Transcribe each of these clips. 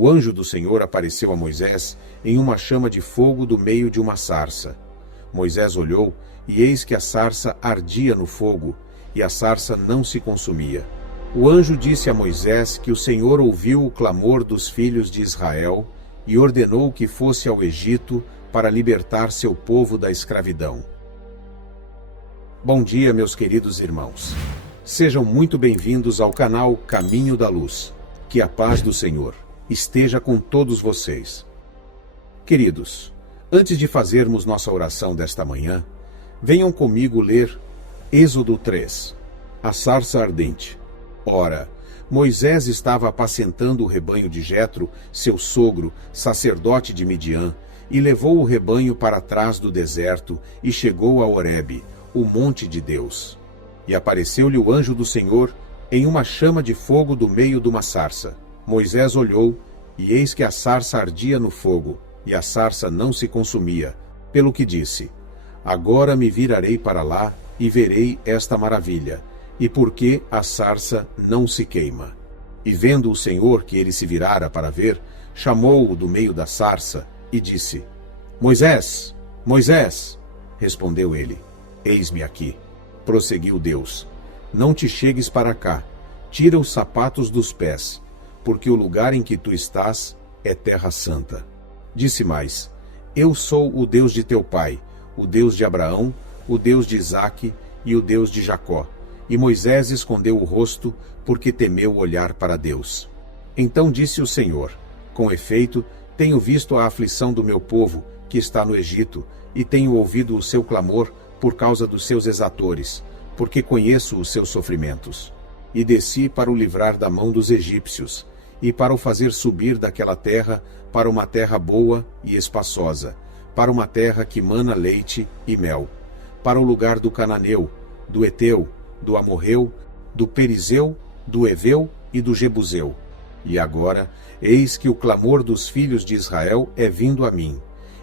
O anjo do Senhor apareceu a Moisés em uma chama de fogo do meio de uma sarça. Moisés olhou, e eis que a sarça ardia no fogo, e a sarça não se consumia. O anjo disse a Moisés que o Senhor ouviu o clamor dos filhos de Israel e ordenou que fosse ao Egito para libertar seu povo da escravidão. Bom dia, meus queridos irmãos. Sejam muito bem-vindos ao canal Caminho da Luz. Que a paz do Senhor esteja com todos vocês. Queridos, antes de fazermos nossa oração desta manhã, venham comigo ler Êxodo 3, a sarça ardente. Ora, Moisés estava apacentando o rebanho de Jetro, seu sogro, sacerdote de Midian, e levou o rebanho para trás do deserto e chegou a Horebe, o monte de Deus. E apareceu-lhe o anjo do Senhor em uma chama de fogo do meio de uma sarça. Moisés olhou, e eis que a sarça ardia no fogo, e a sarça não se consumia, pelo que disse: Agora me virarei para lá, e verei esta maravilha, e por que a sarça não se queima. E vendo o Senhor que ele se virara para ver, chamou-o do meio da sarça, e disse: Moisés, Moisés! Respondeu ele: Eis-me aqui. Prosseguiu Deus: Não te chegues para cá, tira os sapatos dos pés, porque o lugar em que tu estás é terra santa. Disse mais: Eu sou o Deus de teu pai, o Deus de Abraão, o Deus de Isaque e o Deus de Jacó. E Moisés escondeu o rosto, porque temeu olhar para Deus. Então disse o Senhor: Com efeito, tenho visto a aflição do meu povo, que está no Egito, e tenho ouvido o seu clamor por causa dos seus exatores, porque conheço os seus sofrimentos. E desci para o livrar da mão dos egípcios, e para o fazer subir daquela terra para uma terra boa e espaçosa, para uma terra que mana leite e mel, para o lugar do cananeu, do Eteu, do Amorreu, do Perizeu, do Eveu e do Jebuseu. E agora, eis que o clamor dos filhos de Israel é vindo a mim,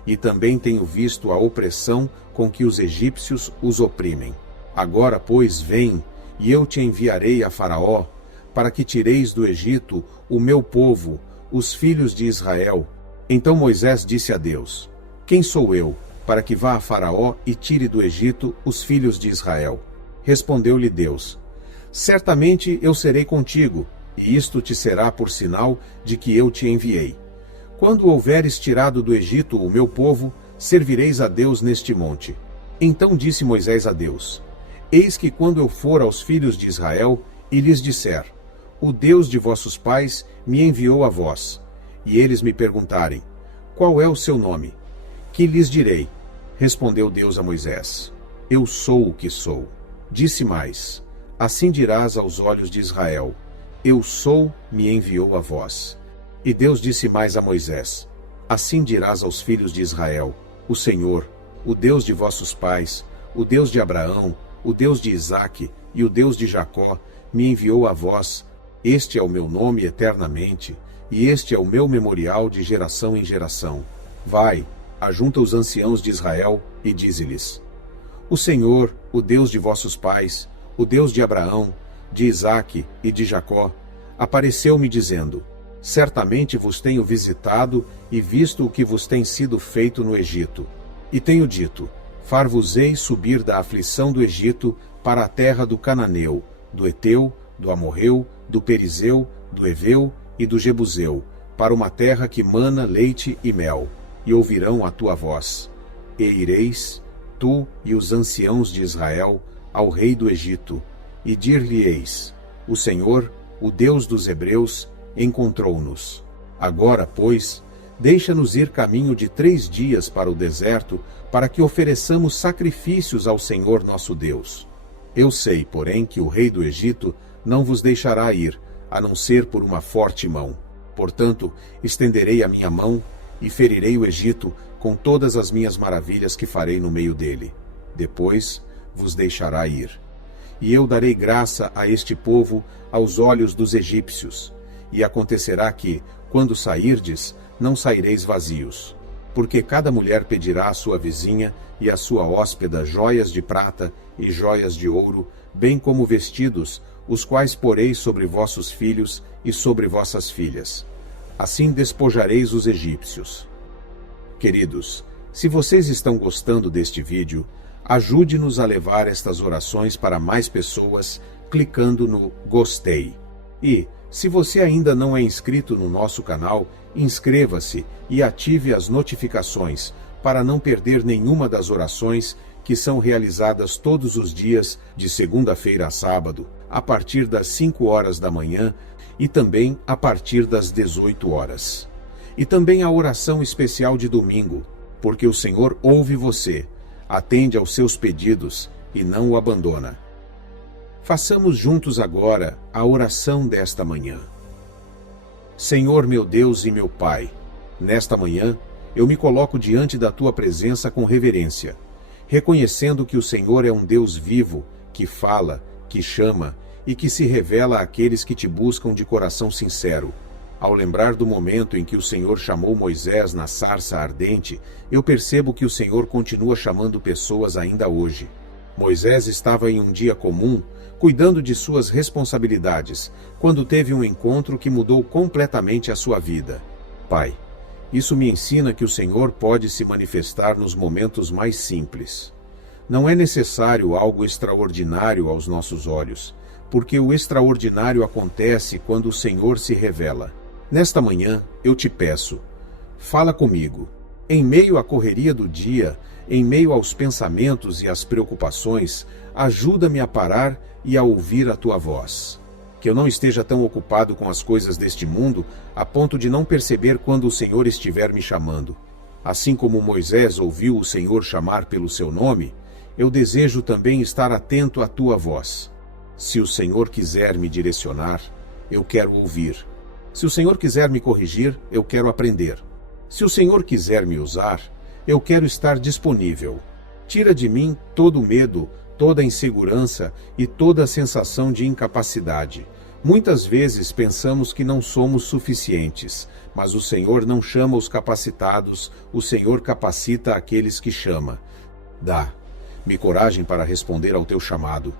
e também tenho visto a opressão com que os egípcios os oprimem. Agora, pois, vem, e eu te enviarei a Faraó, para que tireis do Egito o meu povo, os filhos de Israel. Então Moisés disse a Deus: Quem sou eu, para que vá a Faraó e tire do Egito os filhos de Israel? Respondeu-lhe Deus: Certamente eu serei contigo, e isto te será por sinal de que eu te enviei. Quando houveres tirado do Egito o meu povo, servireis a Deus neste monte. Então disse Moisés a Deus: Eis que quando eu for aos filhos de Israel e lhes disser: O Deus de vossos pais me enviou a vós, e eles me perguntarem: Qual é o seu nome? Que lhes direi? Respondeu Deus a Moisés: Eu sou o que sou. Disse mais: Assim dirás aos olhos de Israel: Eu sou, me enviou a vós. E Deus disse mais a Moisés: Assim dirás aos filhos de Israel: O Senhor, o Deus de vossos pais, o Deus de Abraão, o Deus de Isaque e o Deus de Jacó, me enviou a vós. Este é o meu nome eternamente, e este é o meu memorial de geração em geração. Vai, ajunta os anciãos de Israel e dize-lhes: O Senhor, o Deus de vossos pais, o Deus de Abraão, de Isaque e de Jacó, apareceu-me dizendo: Certamente vos tenho visitado e visto o que vos tem sido feito no Egito. E tenho dito: Far-vos-ei subir da aflição do Egito para a terra do Cananeu, do Eteu, do Amorreu, do Perizeu, do Eveu e do Jebuseu, para uma terra que mana leite e mel, e ouvirão a tua voz. E ireis, tu e os anciãos de Israel, ao rei do Egito, e dir-lhe-eis: O Senhor, o Deus dos Hebreus, encontrou-nos. Agora, pois, deixa-nos ir caminho de 3 dias para o deserto, para que ofereçamos sacrifícios ao Senhor nosso Deus. Eu sei, porém, que o rei do Egito não vos deixará ir, a não ser por uma forte mão. Portanto, estenderei a minha mão e ferirei o Egito com todas as minhas maravilhas que farei no meio dele. Depois vos deixará ir. E eu darei graça a este povo aos olhos dos egípcios. E acontecerá que, quando sairdes, não saireis vazios. Porque cada mulher pedirá à sua vizinha e à sua hóspeda joias de prata e joias de ouro, bem como vestidos, os quais porei sobre vossos filhos e sobre vossas filhas. Assim despojareis os egípcios. Queridos, se vocês estão gostando deste vídeo, ajude-nos a levar estas orações para mais pessoas clicando no gostei. E, se você ainda não é inscrito no nosso canal, inscreva-se e ative as notificações para não perder nenhuma das orações que são realizadas todos os dias, de segunda-feira a sábado, a partir das 5 horas da manhã e também a partir das 18 horas. E também a oração especial de domingo, porque o Senhor ouve você, atende aos seus pedidos e não o abandona. Façamos juntos agora a oração desta manhã. Senhor meu Deus e meu Pai, nesta manhã eu me coloco diante da Tua presença com reverência, reconhecendo que o Senhor é um Deus vivo, que fala, que chama e que se revela àqueles que Te buscam de coração sincero. Ao lembrar do momento em que o Senhor chamou Moisés na sarça ardente, eu percebo que o Senhor continua chamando pessoas ainda hoje. Moisés estava em um dia comum, cuidando de suas responsabilidades, quando teve um encontro que mudou completamente a sua vida. Pai, isso me ensina que o Senhor pode se manifestar nos momentos mais simples. Não é necessário algo extraordinário aos nossos olhos, porque o extraordinário acontece quando o Senhor se revela. Nesta manhã, eu te peço, fala comigo. Em meio à correria do dia, em meio aos pensamentos e às preocupações, ajuda-me a parar e a ouvir a tua voz. Que eu não esteja tão ocupado com as coisas deste mundo, a ponto de não perceber quando o Senhor estiver me chamando. Assim como Moisés ouviu o Senhor chamar pelo seu nome, eu desejo também estar atento à tua voz. Se o Senhor quiser me direcionar, eu quero ouvir. Se o Senhor quiser me corrigir, eu quero aprender. Se o Senhor quiser me usar, eu quero estar disponível. Tira de mim todo o medo, toda a insegurança e toda a sensação de incapacidade. Muitas vezes pensamos que não somos suficientes, mas o Senhor não chama os capacitados, o Senhor capacita aqueles que chama. Dá-me coragem para responder ao teu chamado.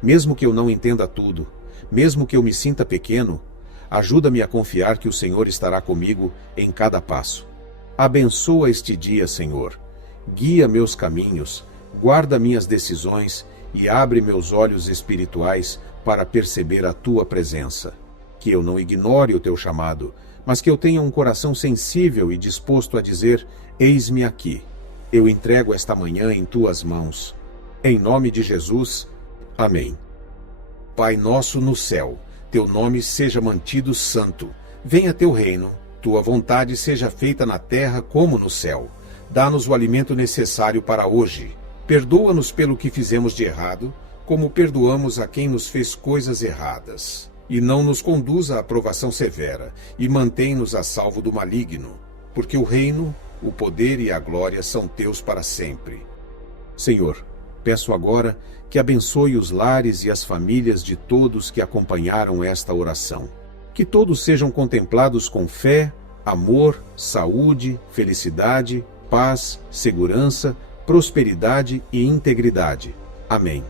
Mesmo que eu não entenda tudo, mesmo que eu me sinta pequeno, ajuda-me a confiar que o Senhor estará comigo em cada passo. Abençoa este dia, Senhor. Guia meus caminhos, guarda minhas decisões e abre meus olhos espirituais para perceber a Tua presença. Que eu não ignore o Teu chamado, mas que eu tenha um coração sensível e disposto a dizer, eis-me aqui. Eu entrego esta manhã em Tuas mãos. Em nome de Jesus, amém. Pai nosso no céu, Teu nome seja mantido santo. Venha Teu reino, Tua vontade seja feita na terra como no céu. Dá-nos o alimento necessário para hoje. Perdoa-nos pelo que fizemos de errado, como perdoamos a quem nos fez coisas erradas. E não nos conduza à provação severa, e mantém-nos a salvo do maligno, porque o reino, o poder e a glória são Teus para sempre. Senhor, peço agora que abençoe os lares e as famílias de todos que acompanharam esta oração. Que todos sejam contemplados com fé, amor, saúde, felicidade, paz, segurança, prosperidade e integridade. Amém.